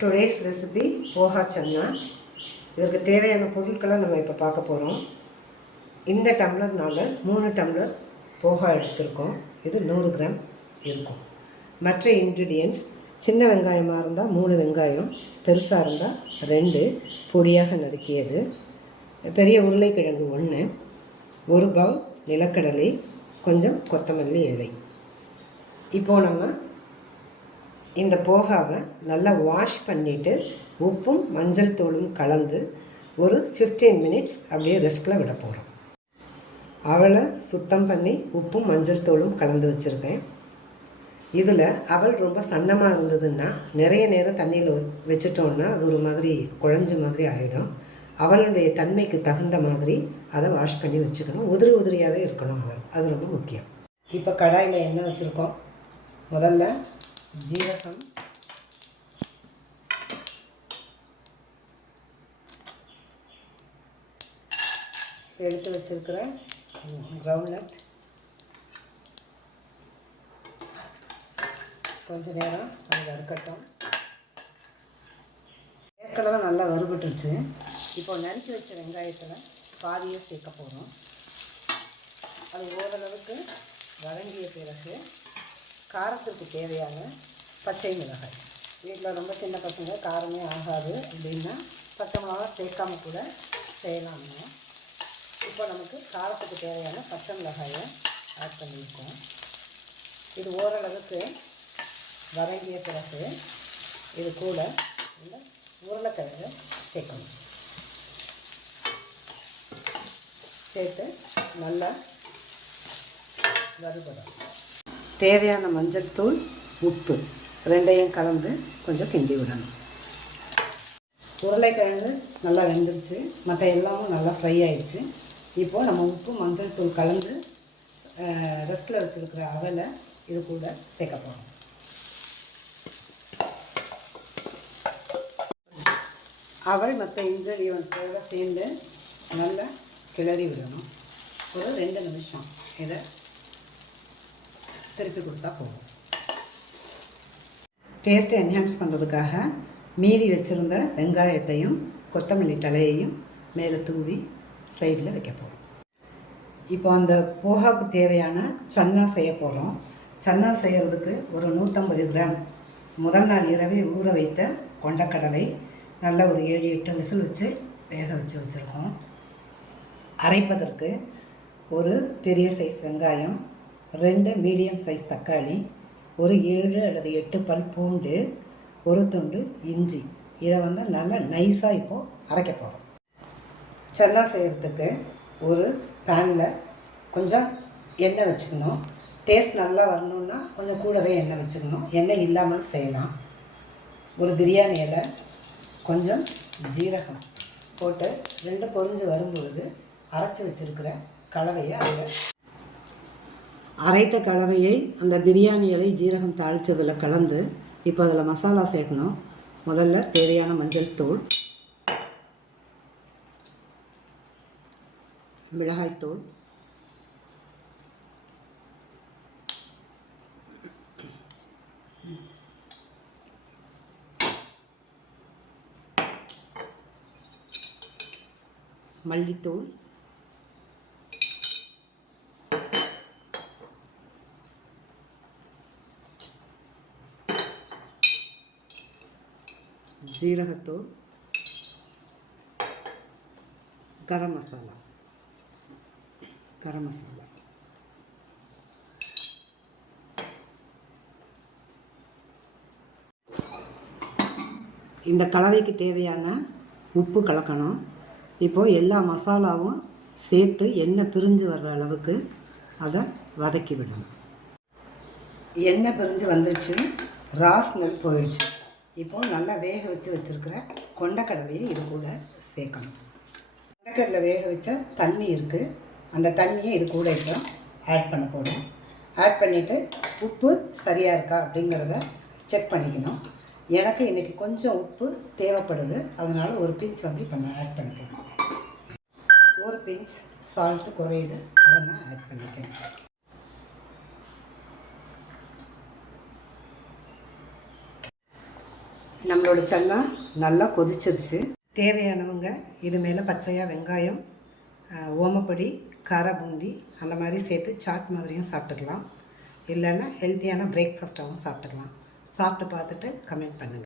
Today's recipe poha chana. இதற்கு தேவையான பொருட்களை நம்ம இப்போ பார்க்க போகிறோம். இந்த டம்ளர்னால் 3 டம்ளர் போஹா எடுத்திருக்கோம். இது 100 கிராம் இருக்கும். மற்ற இன்க்ரீடியன்ட்ஸ் சின்ன வெங்காயமாக இருந்தால் 3 வெங்காயம், பெருசாக இருந்தால் 2 பொடியாக நறுக்கியது, பெரிய உருளைக்கிழங்கு 1, 1 பவுல் நிலக்கடலை, கொஞ்சம் கொத்தமல்லி இலை. இப்போது நம்ம இந்த போகாவை நல்லா வாஷ் பண்ணிவிட்டு உப்பும் மஞ்சள் தூளும் கலந்து ஒரு 15 மினிட்ஸ் அப்படியே ரெஸ்ட்டில் விட போகிறோம். அவலை சுத்தம் பண்ணி உப்பும் மஞ்சள் தூளும் கலந்து வச்சுருக்கேன். இதில் அவல் ரொம்ப சன்னமாக இருந்ததுன்னா நிறைய நேரம் தண்ணியில் வச்சிட்டோன்னா அது ஒரு மாதிரி குழஞ்ச மாதிரி ஆகிடும். அவளுடைய தன்மைக்கு தகுந்த மாதிரி அதை வாஷ் பண்ணி வச்சுக்கணும். உதிரியாகவே இருக்கணும் அவல், அது ரொம்ப முக்கியம். இப்போ கடாயில் எண்ணெய் வச்சுருக்கோம். முதல்ல ஜீரகம், எடுத்து வச்சுருக்கிற கிரவுண்ட்நட், கொஞ்சம் நேரம் அது வறுக்கட்டும். ஏற்கனவே நல்லா வறுபட்டுருச்சு. இப்போ நறுக்கி வச்ச வெங்காயத்தில் பாதியை சேர்க்க போகிறோம். அது ஓரளவுக்கு வதங்கிய பிறகு காரத்திற்கு தேவையான பச்சை மிளகாய், வீட்டில் ரொம்ப சின்ன பசங்க காரமே ஆகாது அப்படின்னா பச்சை மிளகாய் சேர்க்காம கூட செய்யலாம்ங்க. இப்போ நமக்கு காரத்துக்கு தேவையான பச்சை மிளகாயை ஆட் பண்ணியிருக்கோம். இது ஓரளவுக்கு வதங்கிய பிறகு இது கூட இந்த உருளைக்கிழங்கை சேர்க்கணும். சேர்த்து நல்லா வறுபடும். தேவையான மஞ்சள் தூள், உப்பு ரெண்டையும் கலந்து கொஞ்சம் கிண்டி விடணும். உருளைக்கிழங்கு நல்லா வெந்துருச்சு, மற்ற எல்லாமும் நல்லா ஃப்ரை ஆயிடுச்சு. இப்போது நம்ம உப்பு மஞ்சள் தூள் கலந்து ரெஸ்ட்டில் வச்சுருக்கிற அவலை இது கூட சேர்க்க போகிறோம். அவல் மற்ற இன்க்ரீடியன்ஸோடு சேர்ந்து நல்லா கிளறி விடணும். ஒரு 2 நிமிஷம் இதை திருப்பி கொடுத்தா போதும். டேஸ்ட்டை என்ஹான்ஸ் பண்ணுறதுக்காக மீதி வச்சுருந்த வெங்காயத்தையும் கொத்தமல்லி தலையையும் மேலே தூவி சைடில் வைக்க போகிறோம். இப்போ அந்த போகாவுக்கு தேவையான சன்னா செய்ய போகிறோம். சன்னா செய்கிறதுக்கு ஒரு 150 கிராம் முதல் நாள் இரவே ஊற வைத்த கொண்டக்கடலை நல்லா ஒரு 7-8 விசில் வச்சு வேக வச்சு வச்சுருக்கோம். அரைப்பதற்கு ஒரு பெரிய சைஸ் வெங்காயம், 2 மீடியம் சைஸ் தக்காளி, ஒரு 7 அல்லது 8 பல் பூண்டு, ஒரு துண்டு இஞ்சி. இதை நல்லா நைஸாக இப்போது அரைக்க போகிறோம். சன்னா செய்கிறதுக்கு ஒரு பேனில் கொஞ்சம் எண்ணெய் வச்சுக்கணும். டேஸ்ட் நல்லா வரணுன்னா கொஞ்சம் கூடவே எண்ணெய் வச்சுக்கணும். எண்ணெய் இல்லாமலும் செய்யலாம். ஒரு பிரியாணி இலை, கொஞ்சம் ஜீரகம் போட்டு 2 பொரிஞ்சு வரும்பொழுது அரைச்சி வச்சுருக்கிற கலவையை அதில் அரைத்த கலவையை அந்த பிரியாணி இலை ஜீரகம் தாளித்ததில் கலந்து இப்போ அதில் மசாலா சேர்க்கணும். முதல்ல தேவையான மஞ்சள் தூள், மிளகாய்த்தூள், மல்லித்தூள், ஜீரகத்தூள், கரம் மசாலா. இந்த கலவைக்கு தேவையான உப்பு கலக்கணும். இப்போது எல்லா மசாலாவும் சேர்த்து எண்ணெய் பிரிஞ்சு வர்ற அளவுக்கு அதை வதக்கி விடணும். எண்ணெய் பிரிஞ்சு வந்துடுச்சு, ரா ஸ்மெல் போயிடுச்சு. இப்போது நல்லா வேக வச்சு வச்சுருக்கிற கொண்டக்கடலையை இது கூட சேர்க்கணும். கொண்டக்கடலை வேக வச்ச தண்ணி இருக்குது, அந்த தண்ணியை இது கூட இப்போ ஆட் பண்ண போகிறோம். ஆட் பண்ணிவிட்டு உப்பு சரியாக இருக்கா அப்படிங்கிறத செக் பண்ணிக்கணும். எனக்கு இன்றைக்கி கொஞ்சம் உப்பு தேவைப்படுது, அதனால் ஒரு பிஞ்ச் இப்போ நான் ஆட் பண்ணிக்கிறேன். ஒரு பிஞ்ச் சால்ட்டு குறையுது, அதை நான் ஆட் பண்ணிக்கிறேன். நம்மளோட சல்லாம் நல்லா கொதிச்சிருச்சு. தேவையானவங்க இது மேலே பச்சையாக வெங்காயம், ஓமப்பொடி, காரா பூந்தி அந்த மாதிரி சேர்த்து சாட் மாதிரியும் சாப்பிட்டுக்கலாம். இல்லைன்னா ஹெல்த்தியான பிரேக்ஃபாஸ்ட்டாகவும் சாப்பிட்டுக்கலாம். சாப்பிட்டு பார்த்துட்டு கமெண்ட் பண்ணுங்கள்.